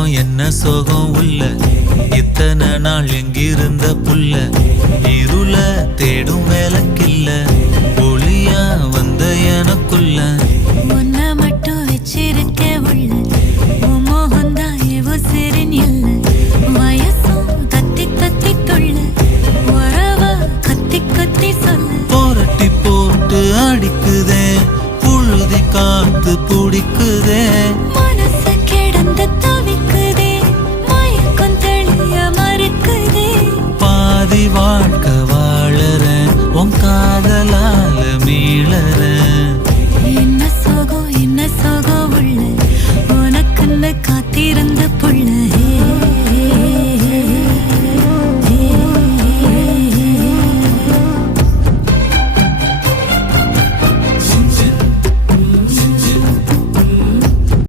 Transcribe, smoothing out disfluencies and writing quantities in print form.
வெக்கம் என்ன சோகம் உள்ள இத்தனை நாள் எங்கிருந்த புல்ல இருள தேடும் வேலைக்கில்ல ஒளியா வந்த எனக்குள்ள உன்னை மட்டும் வச்சிருக்க உள்ள